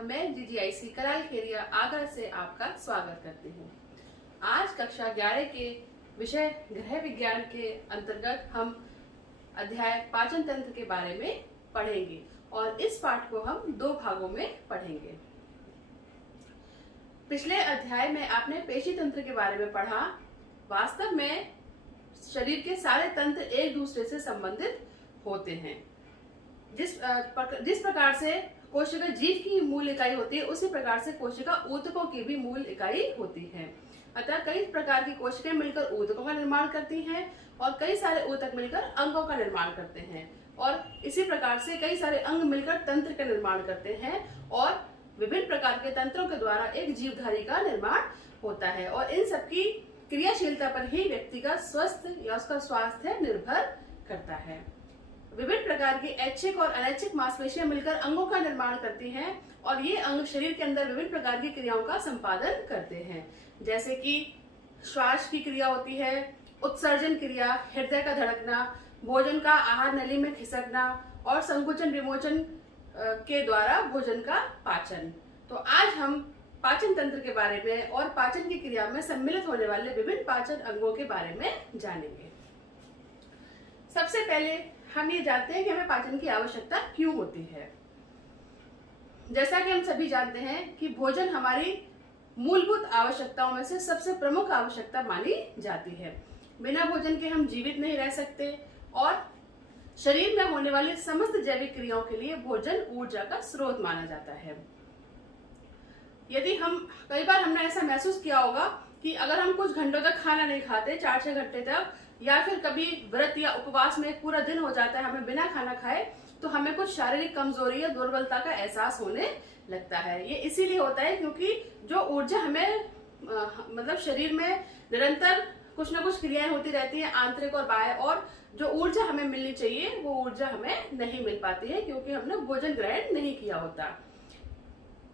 और मैं जीजीआईसी कराल खेरिया आगरा से आपका स्वागत करती हूँ। आज कक्षा 11 के विषय गृह विज्ञान के अंतर्गत हम अध्याय पाचन तंत्र के बारे में पढ़ेंगे और इस पाठ को हम 2 भागों में पढ़ेंगे। पिछले अध्याय में आपने पेशी तंत्र के बारे में पढ़ा। वास्तव में शरीर के सारे तंत्र एक दूसरे से संबंधित होते हैं। जिस प्रकार से कोशिका जीव की मूल इकाई होती है, उसी प्रकार से कोशिका ऊतकों की भी मूल इकाई होती है। अतः कई प्रकार की कोशिकाएं मिलकर ऊतकों का निर्माण करती हैं और कई सारे ऊतक मिलकर अंगों का निर्माण करते हैं और इसी प्रकार से कई सारे अंग मिलकर तंत्र का निर्माण करते हैं और विभिन्न प्रकार के तंत्रों के द्वारा एक जीवधारी का निर्माण होता है और इन सबकी क्रियाशीलता पर ही व्यक्ति का स्वस्थ या उसका स्वास्थ्य निर्भर करता है। विभिन्न प्रकार की ऐच्छिक और अनैच्छिक मांसपेशियां मिलकर अंगों का निर्माण करती हैं और ये अंग शरीर के अंदर विभिन्न प्रकार की क्रियाओं का संपादन करते हैं, जैसे कि श्वास की क्रिया होती है, उत्सर्जन क्रिया, हृदय का धड़कना, भोजन का आहार नली में खिसकना और संकुचन विमोचन के द्वारा भोजन का पाचन। तो आज हम पाचन तंत्र के बारे में और पाचन की क्रिया में सम्मिलित होने वाले विभिन्न पाचन अंगों के बारे में जानेंगे। सबसे पहले हम ये जानते हैं कि हमें पाचन की आवश्यकता क्यों होती है। जैसा कि हम सभी जानते हैं कि भोजन हमारी मूलभूत आवश्यकताओं में से सबसे प्रमुख आवश्यकता मानी जाती है। बिना भोजन के हम जीवित नहीं रह सकते और शरीर में होने वाली समस्त जैविक क्रियाओं के लिए भोजन ऊर्जा का स्रोत माना जाता है। यदि कई बार हमने ऐसा महसूस किया होगा कि अगर हम कुछ घंटों तक खाना नहीं खाते, 4-6 घंटे तक, या फिर कभी व्रत या उपवास में पूरा दिन हो जाता है हमें बिना खाना खाए, तो हमें कुछ शारीरिक कमजोरी या दुर्बलता का एहसास होने लगता है। ये इसीलिए होता है क्योंकि जो ऊर्जा हमें मतलब शरीर में निरंतर कुछ ना कुछ क्रियाएं होती रहती हैं, आंतरिक और बाह्य, और जो ऊर्जा हमें मिलनी चाहिए वो ऊर्जा हमें नहीं मिल पाती है क्योंकि हमने भोजन ग्रहण नहीं किया होता।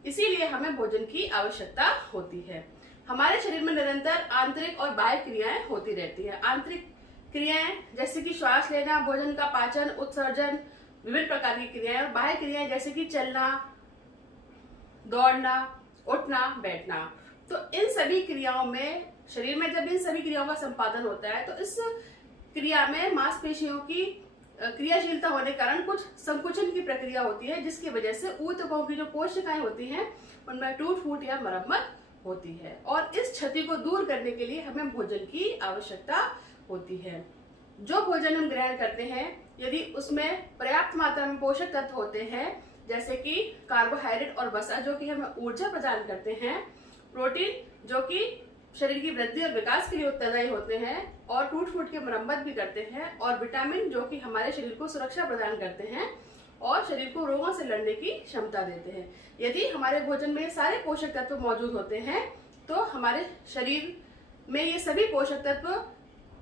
इसीलिए हमें भोजन की आवश्यकता होती है। हमारे शरीर में निरंतर आंतरिक और बाह्य क्रियाएं होती रहती है। आंतरिक क्रियाएं जैसे कि श्वास लेना, भोजन का पाचन, उत्सर्जन, विभिन्न प्रकार की क्रियाएं, और बाह्य क्रियाएं जैसे कि चलना, दौड़ना, उठना, बैठना। तो इन सभी क्रियाओं में शरीर में जब इन सभी क्रियाओं का संपादन होता है तो इस क्रिया में मांसपेशियों की क्रियाशीलता होने के कारण कुछ संकुचन की प्रक्रिया होती है, जिसकी वजह से ऊतकों की जो कोशिकाएं होती हैं उनमें टूट फूट या मरम्मत होती है और इस क्षति को दूर करने के लिए हमें भोजन की आवश्यकता होती है। जो भोजन हम ग्रहण करते हैं यदि उसमें पर्याप्त मात्रा में पोषक तत्व होते हैं, जैसे कि कार्बोहाइड्रेट और वसा जो कि हमें ऊर्जा प्रदान करते हैं, प्रोटीन जो कि शरीर की वृद्धि और विकास के लिए उत्तरदायी होते हैं और टूट फूट की मरम्मत भी करते हैं, और विटामिन जो कि हमारे शरीर को सुरक्षा प्रदान करते हैं और शरीर को रोगों से लड़ने की क्षमता देते हैं। यदि हमारे भोजन में सारे पोषक तत्व मौजूद होते हैं तो हमारे शरीर में ये सभी पोषक तत्व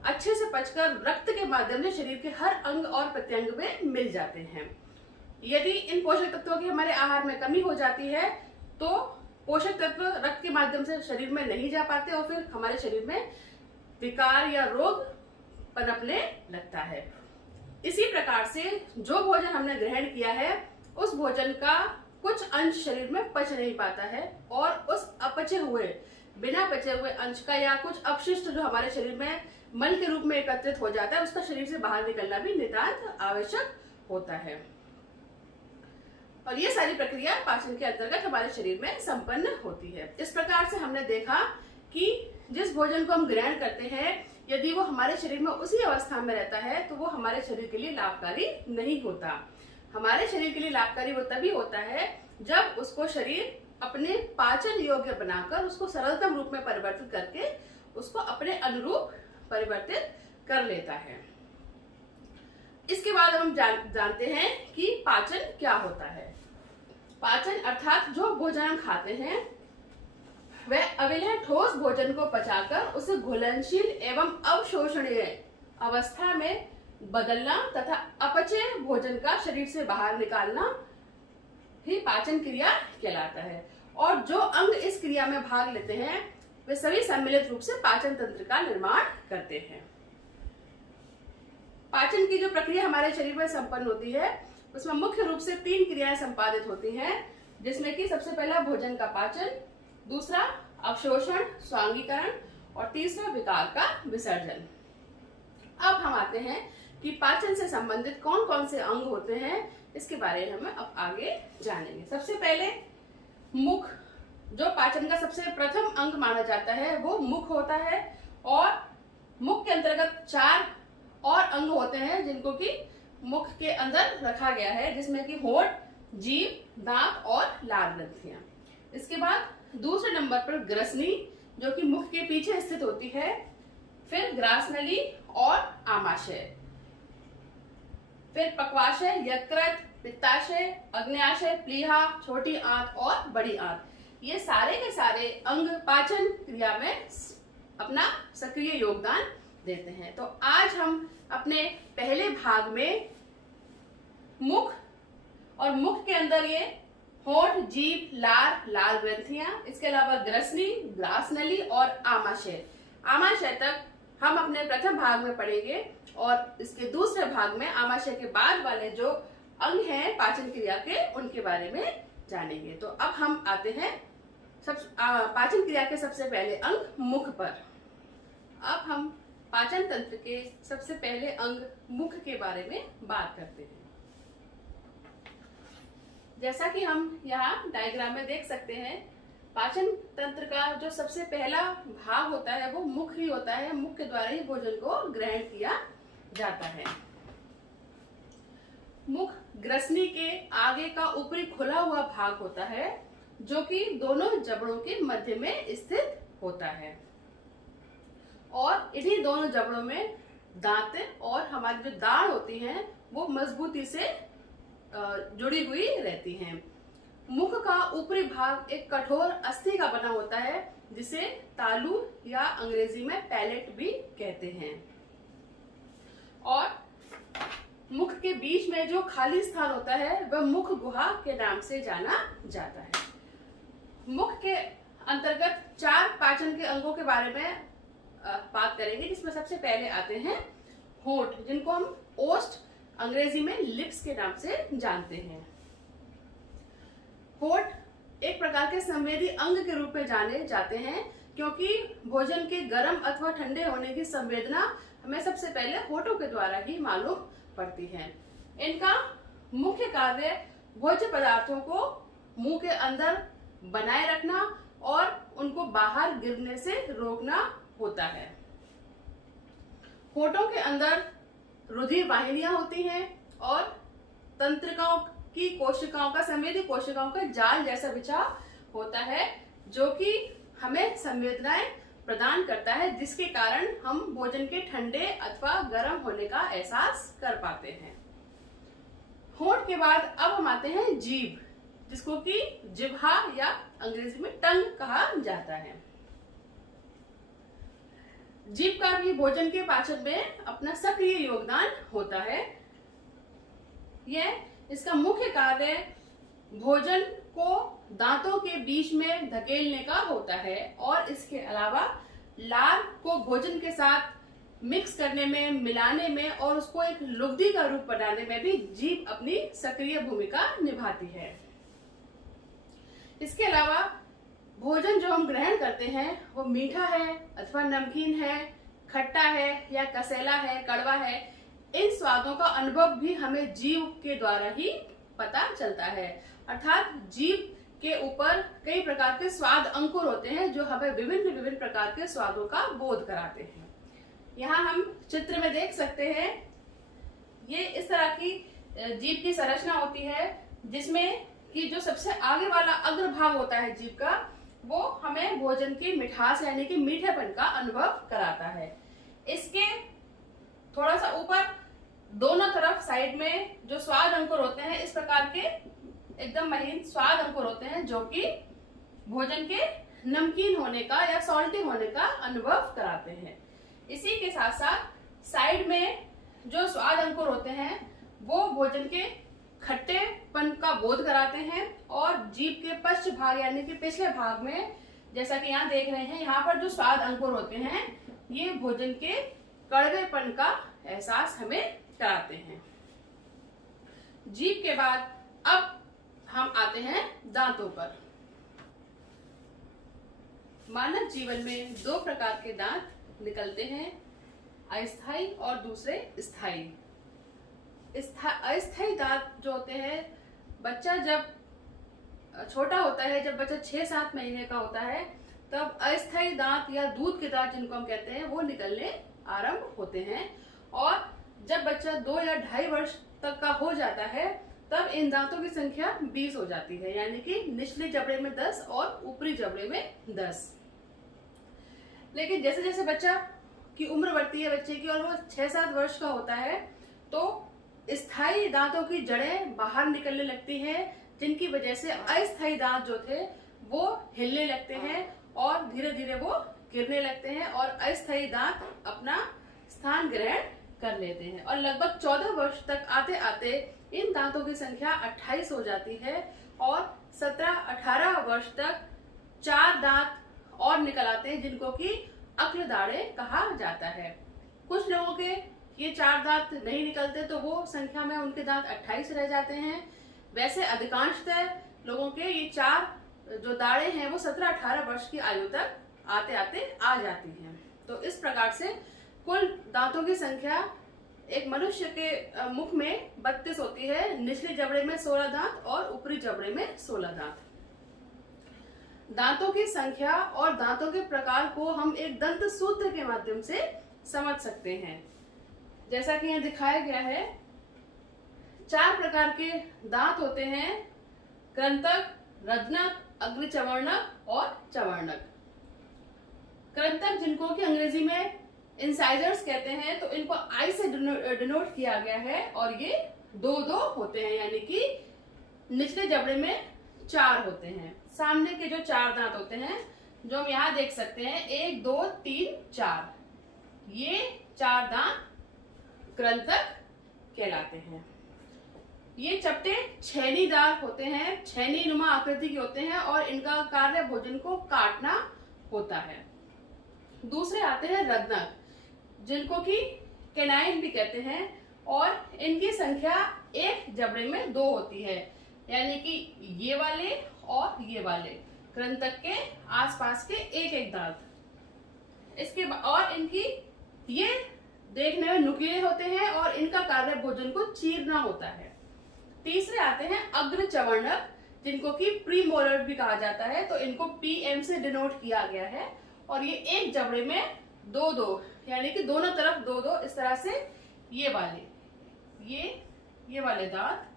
अच्छे से पचकर रक्त के माध्यम से शरीर के हर अंग और प्रत्यंग में मिल जाते हैं। यदि इन पोषक तत्वों की हमारे आहार में कमी हो जाती है तो पोषक तत्व रक्त के माध्यम से शरीर में नहीं जा पाते और फिर हमारे शरीर में विकार या रोग पनपने लगता है। इसी प्रकार से जो भोजन हमने ग्रहण किया है उस भोजन का कुछ अंश शरीर में पच नहीं पाता है और उस बिना पचे हुए अंश का या कुछ अपशिष्ट जो हमारे शरीर में मल के रूप में एकत्रित हो जाता है उसका शरीर से बाहर निकलना भी नितांत आवश्यक होता है। और ये सारी प्रक्रिया पाचन के अंतर्गत हमारे शरीर में संपन्न होती है। इस प्रकार से हमने देखा कि जिस भोजन को हम ग्रहण करते हैं यदि वो हमारे शरीर में उसी अवस्था में रहता है तो वो हमारे शरीर के लिए लाभकारी नहीं होता। हमारे शरीर के लिए लाभकारी वो तभी होता है जब उसको शरीर अपने पाचन योग्य बनाकर उसको सरलतम रूप में परिवर्तित करके उसको अपने अनुरूप परिवर्तित कर लेता है। इसके बाद हम जानते हैं कि पाचन क्या होता है। पाचन अर्थात जो भोजन हम खाते हैं वह अविलय ठोस भोजन को पचाकर उसे घुलनशील एवं अवशोषणीय अवस्था में बदलना तथा अपचय भोजन का शरीर से बाहर निकालना ही पाचन क्रिया कहलाता है। और जो अंग इस क्रिया में भाग लेते हैं वे सभी सम्मिलित रूप से पाचन तंत्र का निर्माण करते हैं। पाचन की जो प्रक्रिया हमारे शरीर में संपन्न होती है उसमें मुख्य रूप से 3 क्रियाएं संपादित होती हैं, जिसमें कि सबसे पहला भोजन का पाचन, दूसरा अवशोषण स्वांगीकरण और तीसरा विकार का विसर्जन। अब हम आते हैं कि पाचन से संबंधित कौन कौन से अंग होते हैं, इसके बारे में हम अब आगे जानेंगे। सबसे पहले मुख, जो पाचन का सबसे प्रथम अंग माना जाता है वो मुख होता है, और मुख के अंतर्गत 4 और अंग होते हैं जिनको कि मुख के अंदर रखा गया है, जिसमें कि होंठ, जीभ, दांत और लार ग्रंथियां। इसके बाद दूसरे नंबर पर ग्रसनी, जो कि मुख के पीछे स्थित होती है, फिर ग्रासनली और आमाशय, फिर पक्वाशय, यकृत, पित्ताशय, अग्न्याशय, प्लीहा, छोटी आंत और बड़ी आंत। ये सारे के सारे अंग पाचन क्रिया में अपना सक्रिय योगदान देते हैं। तो आज हम अपने पहले भाग में मुख और मुख के अंदर ये होंठ, जीभ, लार ग्रंथियां, इसके अलावा ग्रसनी, ग्रासनली और आमाशय। आमाशय तक हम अपने प्रथम भाग में पढ़ेंगे, और इसके दूसरे भाग में आमाशय के बाद वाले जो अंग हैं पाचन क्रिया के, उनके बारे में जानेंगे। तो अब हम आते हैं पाचन क्रिया के सबसे पहले अंग मुख पर। अब हम पाचन तंत्र के सबसे पहले अंग मुख के बारे में बात करते हैं। जैसा कि हम यहाँ डायग्राम में देख सकते हैं, पाचन तंत्र का जो सबसे पहला भाग होता है वो मुख ही होता है। मुख के द्वारा ही भोजन को ग्रहण किया जाता है। मुख ग्रसनी के आगे का ऊपरी खुला हुआ भाग होता है, जो कि दोनों जबड़ों के मध्य में स्थित होता है, और इन्हीं दोनों जबड़ों में दांत और हमारी जो दाढ़ होती हैं वो मजबूती से जुड़ी हुई रहती हैं। मुख का ऊपरी भाग एक कठोर अस्थि का बना होता है, जिसे तालू या अंग्रेजी में पैलेट भी कहते हैं, और मुख के बीच में जो खाली स्थान होता है वह मुख गुहा के नाम से जाना जाता है। मुख के अंतर्गत 4 पाचन के अंगों के बारे में बात करेंगे, जिसमें सबसे पहले आते हैं होंठ, जिनको हम ओष्ठ अंग्रेजी में लिप्स के नाम से जानते हैं। होंठ एक प्रकार के संवेदी अंग के रूप में जाने जाते हैं, क्योंकि भोजन के गर्म अथवा ठंडे होने की संवेदना हमें सबसे पहले होठों के द्वारा ही मालूम पड़ती है। इनका मुख्य कार्य भोज्य पदार्थों को मुंह के अंदर बनाए रखना और उनको बाहर गिरने से रोकना होता है। होठों के अंदर रुधिर वाहिनियां होती हैं, और तंत्रिकाओं की कोशिकाओं का, संवेदी कोशिकाओं का जाल जैसा बिछाव होता है, जो कि हमें संवेदनाएं प्रदान करता है, जिसके कारण हम भोजन के ठंडे अथवा गर्म होने का एहसास कर पाते हैं। होंठ के बाद अब हम आते हैं जीभ, जिसको कि जिह्वा या अंग्रेजी में टंग कहा जाता है। जीभ का भी भोजन के पाचन में अपना सक्रिय योगदान होता है। इसका मुख्य कार्य भोजन को दांतों के बीच में धकेलने का होता है, और इसके अलावा लार को भोजन के साथ मिक्स करने में, मिलाने में और उसको एक लुगदी का रूप बनाने में भी जीभ अपनी सक्रिय भूमिका निभाती है। इसके अलावा भोजन जो हम ग्रहण करते हैं वो मीठा है अथवा नमकीन है, खट्टा है या कसेला है, कड़वा है, इन स्वादों का अनुभव भी हमें जीभ के द्वारा ही पता चलता है। अर्थात जीभ के ऊपर कई प्रकार के स्वाद अंकुर होते हैं, जो हमें विभिन्न प्रकार के स्वादों का बोध कराते हैं। यहाँ हम चित्र में देख सकते हैं, ये इस तरह की जीभ की संरचना होती है, जिसमें कि जो सबसे आगे वाला अग्रभाग होता है जीभ का, वो हमें भोजन की मिठास यानी कि मीठेपन का अनुभव कराता है। इसके थोड़ा सा ऊपर दोनों तरफ साइड में जो स्वाद अंकुर होते हैं, इस प्रकार के एकदम महीन स्वाद अंकुर होते हैं, जो कि भोजन के नमकीन होने का या सॉल्टी होने का अनुभव कराते हैं। इसी के साथ साथ साइड में जो स्वाद अंकुर होते हैं वो भोजन के खट्टेपन का बोध कराते हैं, और जीभ के पश्च भाग यानी कि पिछले भाग में, जैसा कि यहाँ देख रहे हैं, यहाँ पर जो स्वाद अंकुर होते हैं ये भोजन के कड़वेपन का एहसास हमें कराते हैं। जीभ के बाद अब हम आते हैं दांतों पर। मानव जीवन में दो प्रकार के दांत निकलते हैं, अस्थायी और दूसरे स्थायी। अस्थायी दांत जो होते हैं, बच्चा जब छोटा होता है, जब बच्चा 6-7 महीने का होता है, तब अस्थायी दांत या दूध के दांत जिनको हम कहते हैं वो निकलने आरंभ होते हैं। और जब बच्चा 2 या 2.5 वर्ष तक का हो जाता है, तब इन दांतों की संख्या 20 हो जाती है, यानी कि निचले जबड़े में 10 और ऊपरी जबड़े में 10। लेकिन जैसे जैसे बच्चा की उम्र बढ़ती है बच्चे की और वो 6-7 वर्ष का होता है, तो स्थायी दांतों की जड़ें बाहर निकलने लगती हैं, जिनकी वजह से अस्थायी दांत जो थे वो हिलने लगते हैं और धीरे धीरे वो गिरने लगते हैं और अस्थायी दांत अपना स्थान ग्रहण कर लेते हैं। और लगभग 14 वर्ष तक आते आते इन दांतों की संख्या 28 हो जाती है और 17-18 वर्ष तक 4 दांत और निकल आते हैं, जिनको कि अक्ल दाढ़े कहा जाता है। कुछ लोगों के ये 4 दांत नहीं निकलते, तो वो संख्या में उनके दांत 28 रह जाते हैं। वैसे अधिकांशतः लोगों के ये 4 जो दाढ़े हैं वो 17-18 वर्ष की आयु तक आते आते आ जाती हैं। तो इस प्रकार से कुल दांतों की संख्या एक मनुष्य के मुख में 32 होती है। निचले जबड़े में 16 दांत और ऊपरी जबड़े में 16 दांत। दांतों की संख्या और दांतों के प्रकार को हम एक दंत सूत्र के माध्यम से समझ सकते हैं। जैसा कि यहाँ दिखाया गया है, 4 प्रकार के दांत होते हैं, कृंतक, रत्नक, अग्रचवर्णक और चवर्णक। कृंतक जिनको कि अंग्रेजी में इंसाइजर्स कहते हैं, तो इनको आई से डिनोट किया गया है और ये 2-2 होते हैं, यानी कि निचले जबड़े में 4 होते हैं। सामने के जो 4 दांत होते हैं, जो हम यहाँ देख सकते हैं, 1, 2, 3, 4, ये 4 दांत कृंतक कहलाते हैं। ये चपटे छेनीदार होते हैं, छेनी नुमा आकृति के होते हैं और इनका कार्य भोजन को काटना होता है। दूसरे आते हैं रत्नक, जिनको कि कैनाइन भी कहते हैं और इनकी संख्या एक जबड़े में 2 होती है, यानी कि ये वाले और ये वाले कृंतक के आसपास के एक दांत। इसके और इनकी ये देखने में नुकीले होते हैं और इनका कार्य भोजन को चीरना होता है। तीसरे आते हैं अग्रचवर्णक, जिनको कि प्रीमोलर भी कहा जाता है, तो इनको PM से डिनोट किया गया है और ये एक जबड़े में 2-2, यानी कि दोनों तरफ 2-2, इस तरह से ये वाले दांत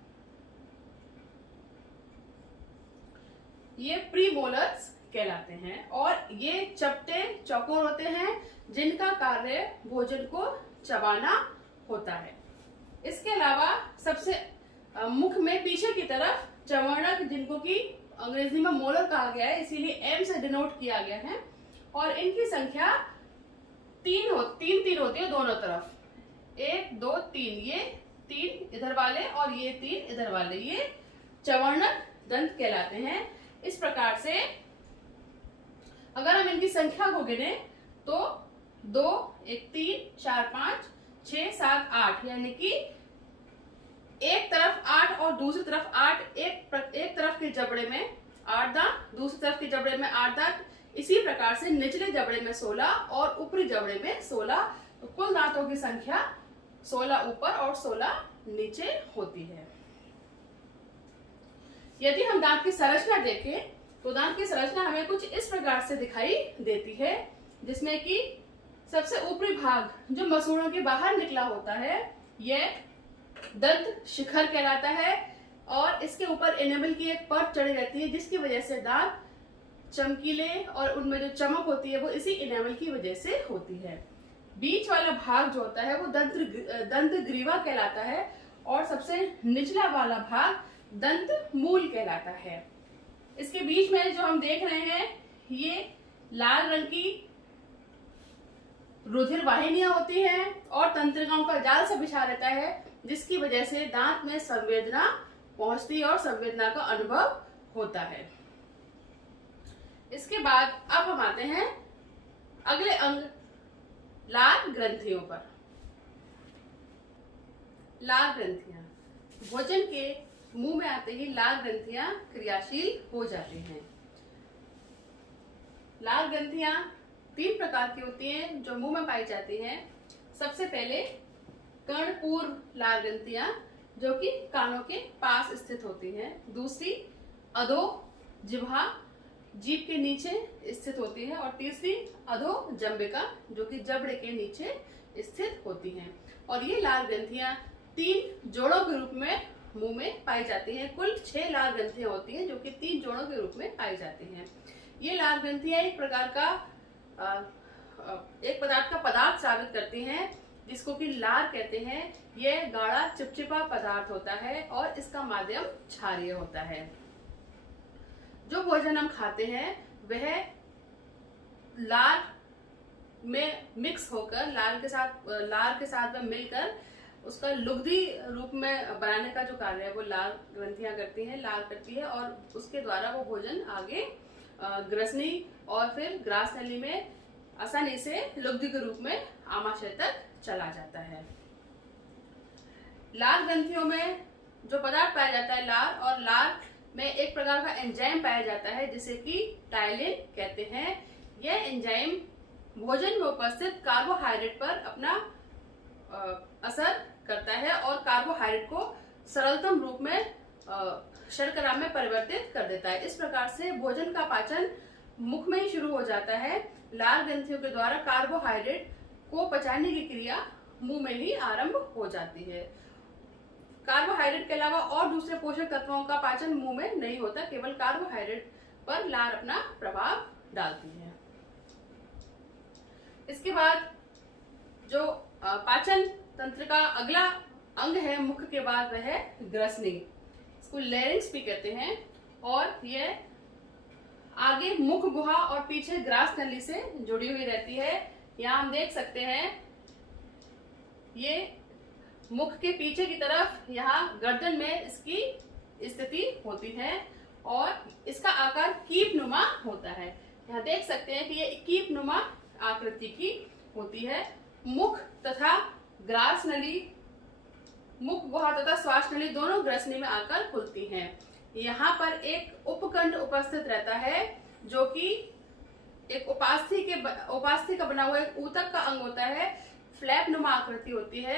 ये प्रीमोलर्स कहलाते हैं और ये चपटे चौकोर होते हैं, जिनका कार्य भोजन को चबाना होता है। इसके अलावा सबसे मुख में पीछे की तरफ चवर्णक, जिनको कि अंग्रेजी में मोलर कहा गया है, इसीलिए M से डिनोट किया गया है और इनकी संख्या 3 होती है दोनों तरफ। 1, 2, 3, ये 3 इधर वाले और ये 3 इधर वाले, ये चवर्णक दंत कहलाते हैं। इस प्रकार से अगर हम इनकी संख्या को गिने तो 2, 1, 3, 4, 5, 6, 7, 8, यानी कि एक तरफ 8 और दूसरी तरफ 8, एक तरफ के जबड़े में 8 दांत, दूसरी तरफ के जबड़े में 8 दांत। इसी प्रकार से निचले जबड़े में 16 और ऊपरी जबड़े में 16, तो कुल दांतों की संख्या 16 ऊपर और 16 नीचे होती है। यदि हम दांत की संरचना देखें तो दांत की संरचना हमें कुछ इस प्रकार से दिखाई देती है, जिसमें कि सबसे ऊपरी भाग जो मसूड़ों के बाहर निकला होता है, यह दंत शिखर कहलाता है और इसके ऊपर एनेमल की एक परत चढ़ी रहती है, जिसकी वजह से दांत चमकीले और उनमें जो चमक होती है वो इसी एनेमल की वजह से होती है। बीच वाला भाग जो होता है वो दंत ग्रीवा कहलाता है और सबसे निचला वाला भाग दंत मूल कहलाता है। इसके बीच में जो हम देख रहे हैं, ये लाल रंग की रुधिर वाहिनियां होती हैं और तंत्रिकाओं का जाल सा बिछा रहता है, जिसकी वजह से दांत में संवेदना पहुंचती है और संवेदना का अनुभव होता है। इसके बाद अब हम आते हैं अगले अंग लाल ग्रंथियों पर। लाल ग्रंथियां भोजन के मुंह में आते ही लाल ग्रंथियां क्रियाशील हो जाती हैं। लाल ग्रंथियां 3 प्रकार की होती हैं जो मुंह में पाई जाती हैं। सबसे पहले कर्णपूर्व लाल ग्रंथियां जो कि कानों के पास स्थित होती हैं। दूसरी अधो जिह्वा जीभ के नीचे स्थित होती है और तीसरी अधो जंबिका जो कि जबड़े के नीचे स्थित होती हैं। और ये लाल ग्रंथियां 3 जोड़ों के रूप में मुंह में पाई जाती हैं। कुल 6 लाल ग्रंथियां होती हैं जो कि 3 जोड़ों के रूप में पाई जाती हैं। ये लाल ग्रंथियां एक पदार्थ का पदार्थ साबित करती हैं जिसको कि लार कहते हैं। यह गाढ़ा चिपचिपा पदार्थ होता है और इसका माध्यम क्षारीय होता है। जो भोजन हम खाते हैं वह लार में मिक्स होकर लार के साथ में मिलकर उसका लुगदी रूप में बनाने का जो कार्य है वो लाल ग्रंथियां करती हैं, लाल करती है और उसके द्वारा वो भोजन आगे ग्रसनी और फिर ग्रास नली में आसानी से लुगदी के रूप में आमाशय तक चला जाता है। लाल ग्रंथियों में जो पदार्थ पाया जाता है लार, और लार में एक प्रकार का एंजाइम पाया जाता है जिसे कि टाइलिन कहते हैं। यह एंजाइम भोजन में उपस्थित कार्बोहाइड्रेट पर अपना असर करता है और कार्बोहाइड्रेट को सरलतम रूप में शर्करा में परिवर्तित कर देता है। इस प्रकार से भोजन का पाचन मुख में ही शुरू हो जाता है। लाल ग्रंथियों के द्वारा कार्बोहाइड्रेट को पचाने की क्रिया मुंह में ही आरंभ हो जाती है। कार्बोहाइड्रेट के अलावा और दूसरे पोषक तत्वों का पाचन मुंह में नहीं होता, केवल कार्बोहाइड्रेट पर लार अपना प्रभाव डालती है। इसके बाद जो पाचन तंत्र का अगला अंग है मुख के बाद वह है ग्रसनी, इसको लैरिंक्स भी कहते हैं। और यह आगे मुख गुहा और पीछे ग्रास नली से जुड़ी हुई रहती है। यहाँ हम देख सकते हैं ये मुख के पीछे की तरफ यहाँ गर्दन में इसकी स्थिति होती है और इसका आकार कीप नुमा होता है। यहाँ देख सकते हैं कि ये कीप नुमा आकृति की होती है। मुख तथा ग्रास नली, मुख गुहा तथा श्वास नली दोनों ग्रसनी में आकर खुलती हैं। यहाँ पर एक उपकंठ उपस्थित रहता है जो कि एक उपास्थि का बना हुआ एक ऊतक का अंग होता है। फ्लैप नुमा आकृति होती है,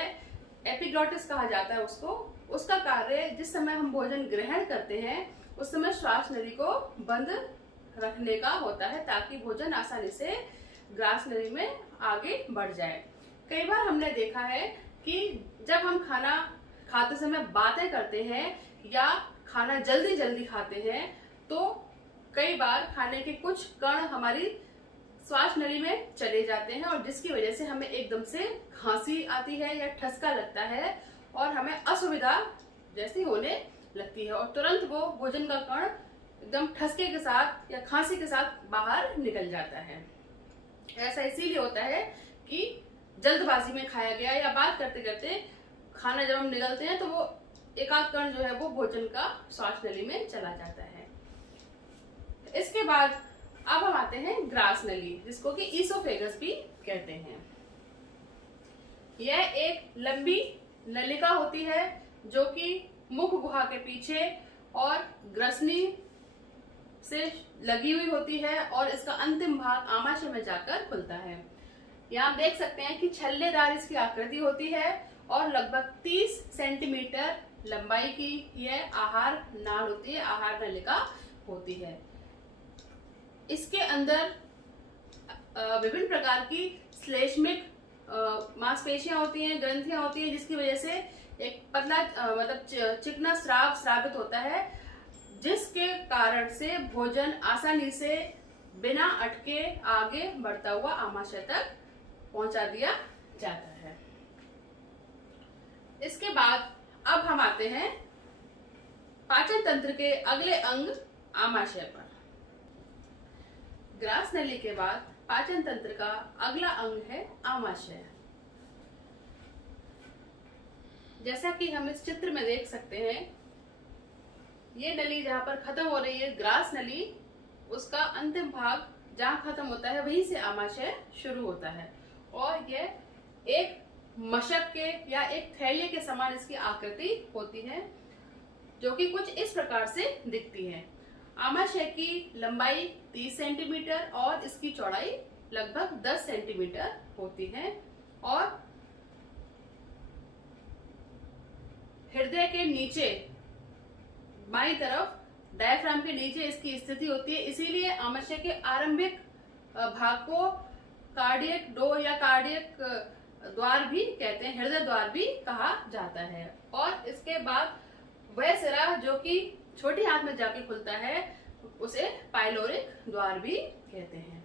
एपिग्लॉटिस कहा जाता है उसको। उसका कार्य जिस समय हम भोजन ग्रहण करते हैं उस समय श्वास नली को बंद रखने का होता है ताकि भोजन आसानी से ग्रास नली में आगे बढ़ जाए। कई बार हमने देखा है कि जब हम खाना खाते समय बातें करते हैं या खाना जल्दी जल्दी खाते हैं तो कई बार खाने के कुछ कण हमारी श्वास नली में चले जाते हैं और जिसकी वजह से हमें एकदम से खांसी आती है या ठसका लगता है और हमें असुविधा जैसी होने लगती है और तुरंत वो भोजन का कण एकदम ठसके के साथ या खांसी के साथ बाहर निकल जाता है। ऐसा इसीलिए होता है कि जल्दबाजी में खाया गया या बात करते करते खाना जब हम निगलते हैं तो वो एकाध कण जो है वो भोजन का श्वास नली में चला जाता है। इसके बाद अब हम आते हैं ग्रास नली, जिसको कि ईसोफेगस भी कहते हैं। यह एक लंबी नलिका होती है जो कि मुख गुहा के पीछे और ग्रसनी से लगी हुई होती है और इसका अंतिम भाग आमाशय में जाकर खुलता है। यहाँ देख सकते हैं कि छल्लेदार इसकी आकृति होती है और लगभग 30 सेंटीमीटर लंबाई की यह आहार नाल होती है, आहार नलिका होती है। इसके अंदर विभिन्न प्रकार की श्लेष्मिक मांसपेशियां होती हैं, ग्रंथियां होती हैं, जिसकी वजह से एक पतला मतलब चिकना स्राव स्रावित होता है, जिसके कारण से भोजन आसानी से बिना अटके आगे बढ़ता हुआ आमाशय तक पहुंचा दिया जाता है। इसके बाद अब हम आते हैं पाचन तंत्र के अगले अंग आमाशय पर। ग्रास नली के बाद पाचन तंत्र का अगला अंग है आमाशय। जैसा कि हम इस चित्र में देख सकते हैं, ये नली जहां पर खत्म हो रही है ग्रास नली, उसका अंतिम भाग जहां खत्म होता है वहीं से आमाशय शुरू होता है और यह एक मशक के या एक थैले के समान इसकी आकृति होती है। जो कि कुछ इस प्रकार से दिखती है। आमाशय की लंबाई 30 सेंटीमीटर और इसकी चौड़ाई लगभग 10 सेंटीमीटर होती है और हृदय के नीचे बाईं तरफ डायफ्राम के नीचे इसकी स्थिति होती है। इसीलिए आमाशय के आरंभिक भाग को कार्डियक डोर या कार्डियक द्वार भी कहते हैं, हृदय द्वार भी कहा जाता है। और इसके बाद वह सिरा जो कि छोटी आंत में जाके खुलता है उसे पाइलोरिक द्वार भी कहते हैं।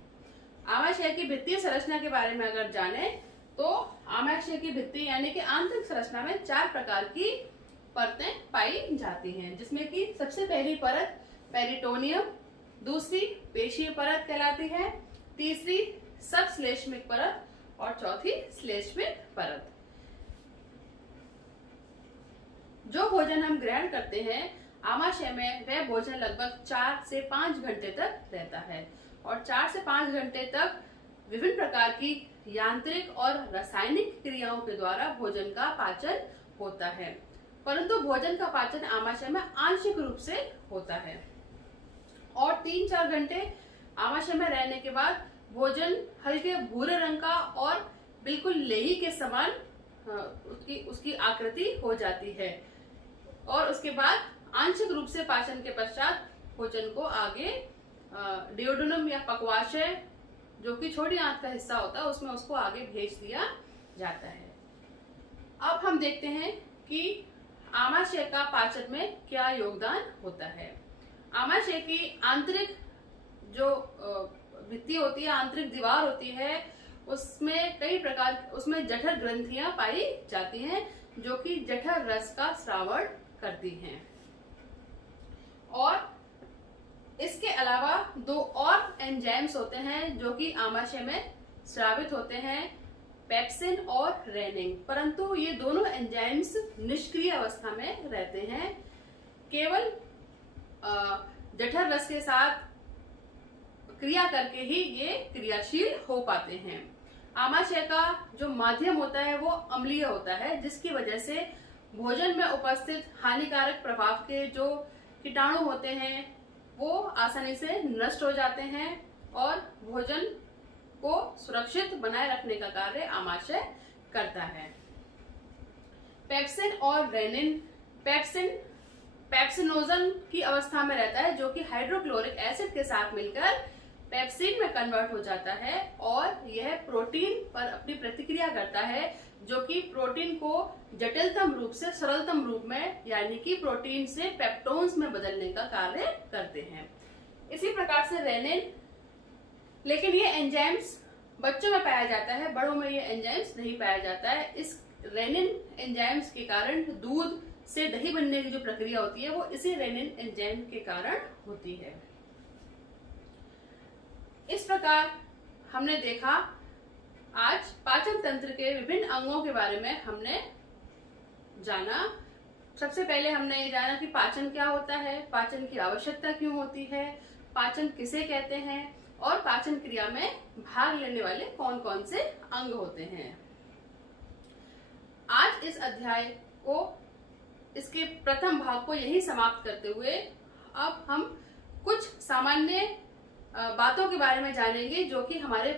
आमाशय की भित्तीय संरचना के बारे में अगर जाने तो आमाशय की भित्ति यानी कि आंतरिक संरचना में 4 प्रकार की परतें पाई जाती हैं, जिसमें कि सबसे पहली परत पेरिटोनियम, दूसरी पेशीय परत कहलाती है, तीसरी सबश्लेष्मिक परत और चौथी श्लेष्मिक परत। जो भोजन हम ग्रहण करते हैं आमाशय में वह भोजन लगभग 4 से 5 घंटे तक रहता है और 4 से 5 घंटे तक विभिन्न प्रकार की यांत्रिक और रासायनिक क्रियाओं के द्वारा भोजन का पाचन होता है, परंतु भोजन का पाचन आमाशय में आंशिक रूप से होता है और 3-4 घंटे आमाशय में रहने के बाद भोजन हल्के भूरे रंग का और बिल्कुल लेही के समान उसकी आकृति हो जाती है और उसके बाद आंशिक रूप से पाचन के पश्चात भोजन को आगे डियोडोनम या पक्वाशय जो कि छोटी आंत का हिस्सा होता है उसमें उसको आगे भेज दिया जाता है। अब हम देखते हैं कि आमाशय का पाचन में क्या योगदान होता है। आमाशय की आंतरिक जो भित्ति होती है, आंतरिक दीवार होती है, उसमें कई प्रकार उसमें जठर ग्रंथियां पाई जाती हैं जो कि जठर रस का स्रावण करती हैं और इसके अलावा 2 और एंजाइम्स होते हैं जो कि आमाशय में स्रावित होते हैं, पेप्सिन और रेनिन, परंतु ये दोनों एंजाइम्स निष्क्रिय अवस्था में रहते हैं, केवल जठर रस के साथ क्रिया करके ही ये क्रियाशील हो पाते हैं। आमाशय का जो माध्यम होता है वो अम्लीय होता है, जिसकी वजह से भोजन में उपस्थित हानिकारक प्रभाव के जो कीटाणु होते हैं वो आसानी से नष्ट हो जाते हैं और भोजन को सुरक्षित बनाए रखने का कार्य आमाशय करता है। पेप्सिन और रेनिन, पेप्सिनोजन की अवस्था में रहता है जो कि हाइड्रोक्लोरिक एसिड के साथ मिलकर पेप्सिन में कन्वर्ट हो जाता है और यह प्रोटीन पर अपनी प्रतिक्रिया करता है जो कि प्रोटीन को जटिलतम रूप से सरलतम रूप में यानी कि प्रोटीन से पेप्टोन्स में बदलने का कार्य करते हैं। इसी प्रकार से रेनिन, लेकिन ये एंजाइम्स बच्चों में पाया जाता है, बड़ों में ये एंजाइम्स नहीं पाया जाता है। इस रेनिन एंजाइम्स के कारण दूध से दही बनने की जो प्रक्रिया होती है वो इसी रेनिन एंजाइम के कारण होती है। इस प्रकार हमने देखा आज पाचन तंत्र के विभिन्न अंगों के बारे में हमने जाना। सबसे पहले हमने ये जाना कि पाचन क्या होता है, पाचन की आवश्यकता क्यों होती है, पाचन किसे कहते हैं और पाचन क्रिया में भाग लेने वाले कौन कौन से अंग होते हैं। आज इस अध्याय को, इसके प्रथम भाग को यही समाप्त करते हुए अब हम कुछ सामान्य बातों के बारे में जानेंगे जो कि हमारे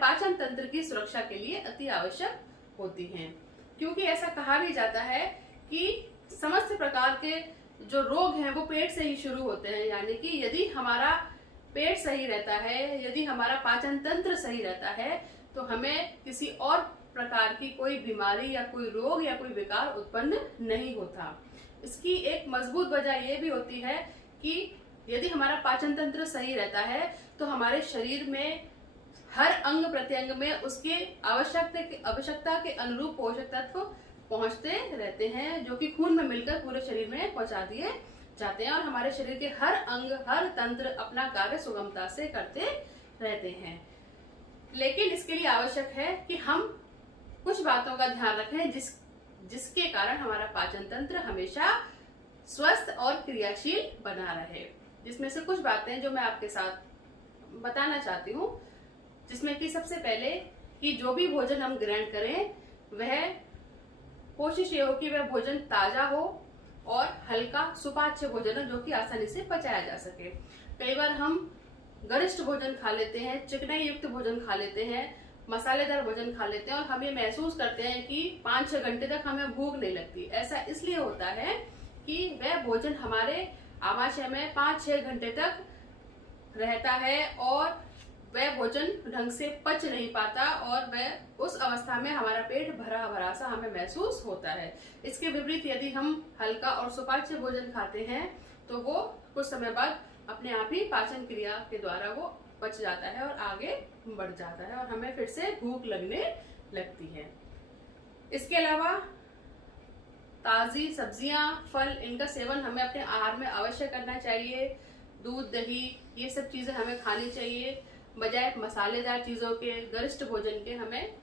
पाचन तंत्र की सुरक्षा के लिए अति आवश्यक होती हैं, क्योंकि ऐसा कहा भी जाता है कि समस्त प्रकार के जो रोग हैं वो पेट से ही शुरू होते हैं। यानी कि यदि हमारा पेट सही रहता है, यदि हमारा पाचन तंत्र सही रहता है तो हमें किसी और प्रकार की कोई बीमारी या कोई रोग या कोई विकार उत्पन्न नहीं होता। इसकी एक मजबूत वजह यह भी होती है कि यदि हमारा पाचन तंत्र सही रहता है तो हमारे शरीर में हर अंग प्रत्यंग में उसके आवश्यकता के अनुरूप पोषक तत्व पहुंचते रहते हैं जो कि खून में मिलकर पूरे शरीर में पहुंचा दिए जाते हैं और हमारे शरीर के हर अंग, हर तंत्र अपना कार्य सुगमता से करते रहते हैं। लेकिन इसके लिए आवश्यक है कि हम कुछ बातों का ध्यान रखें जिसके कारण हमारा पाचन तंत्र हमेशा स्वस्थ और क्रियाशील बना रहे। जिसमें से कुछ बातें जो मैं आपके साथ बताना चाहती हूँ, जिसमें कि सबसे पहले कि जो भी भोजन हम ग्रहण करें वह कोशिश ये हो कि वह भोजन ताजा हो, और हल्का सुपाच्य भोजन हो जो कि आसानी से पचाया जा सके। कई बार हम गरिष्ठ भोजन खा लेते हैं, चिकनाई युक्त भोजन खा लेते हैं, मसालेदार भोजन खा लेते हैं और हम ये महसूस करते हैं कि 5-6 घंटे तक हमें भूख नहीं लगती। ऐसा इसलिए होता है कि वह भोजन हमारे आमाशय में 5-6 घंटे तक रहता है और वह भोजन ढंग से पच नहीं पाता और वह उस अवस्था में हमारा पेट भरा भरा सा हमें महसूस होता है। इसके विपरीत यदि हम हल्का और सुपाच्य भोजन खाते हैं तो वो कुछ समय बाद अपने आप ही पाचन क्रिया के द्वारा वो पच जाता है और आगे बढ़ जाता है और हमें फिर से भूख लगने लगती है। इसके अलावा ताजी सब्जियां, फल, इनका सेवन हमें अपने आहार में अवश्य करना चाहिए। दूध, दही, ये सब चीजें हमें खानी चाहिए। बजाय मसालेदार चीजों के, गरिष्ठ भोजन के हमें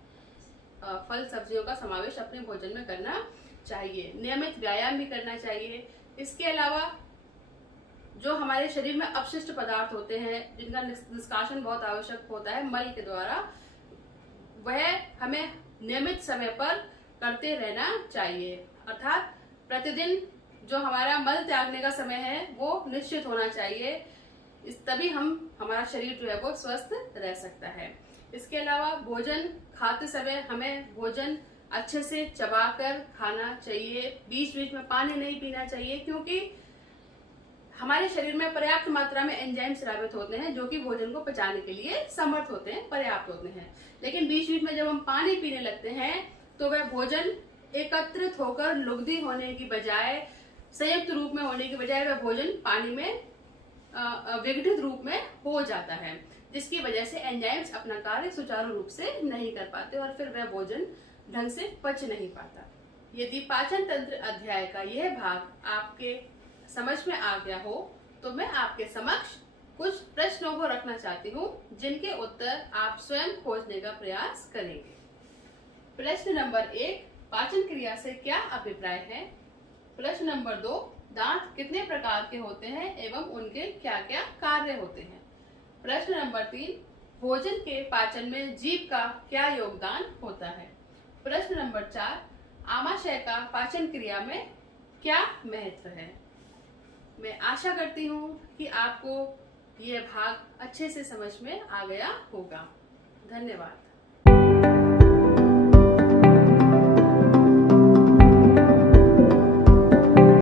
फल सब्जियों का समावेश अपने भोजन में करना चाहिए। नियमित व्यायाम भी करना चाहिए। इसके अलावा जो हमारे शरीर में अपशिष्ट पदार्थ होते हैं जिनका निष्कासन बहुत आवश्यक होता है मल के द्वारा, वह हमें नियमित समय पर करते रहना चाहिए। अर्थात प्रतिदिन जो हमारा मल त्यागने का समय है वो निश्चित होना चाहिए। तभी हमारा शरीर जो है वो स्वस्थ रह सकता है। इसके अलावा भोजन खाते समय हमें भोजन अच्छे से चबाकर खाना चाहिए। बीच बीच में पानी नहीं पीना चाहिए क्योंकि हमारे शरीर में पर्याप्त मात्रा में एंजाइम स्रावित होते हैं जो कि भोजन को पचाने के लिए समर्थ होते हैं, पर्याप्त होते हैं। लेकिन बीच बीच में जब हम पानी पीने लगते हैं तो वह भोजन एकत्रित होकर लुगदी होने की बजाय, संयुक्त रूप में होने की बजाय वह भोजन पानी में विघटित रूप में हो जाता है, जिसकी वजह से एंजाइम्स अपना कार्य सुचारू रूप से नहीं कर पाते और फिर वह भोजन ढंग से पच नहीं पाता। यदि पाचन तंत्र अध्याय का यह भाग आपके समझ में आ गया हो तो मैं आपके समक्ष कुछ प्रश्नों को रखना चाहती हूँ जिनके उत्तर आप स्वयं खोजने का प्रयास करेंगे। प्रश्न नंबर 1, पाचन क्रिया से क्या अभिप्राय है? प्रश्न नंबर 2, दांत कितने प्रकार के होते हैं एवं उनके क्या क्या कार्य होते हैं? प्रश्न नंबर 3, भोजन के पाचन में जीभ का क्या योगदान होता है? प्रश्न नंबर 4, आमाशय का पाचन क्रिया में क्या महत्व है? मैं आशा करती हूँ कि आपको यह भाग अच्छे से समझ में आ गया होगा। धन्यवाद।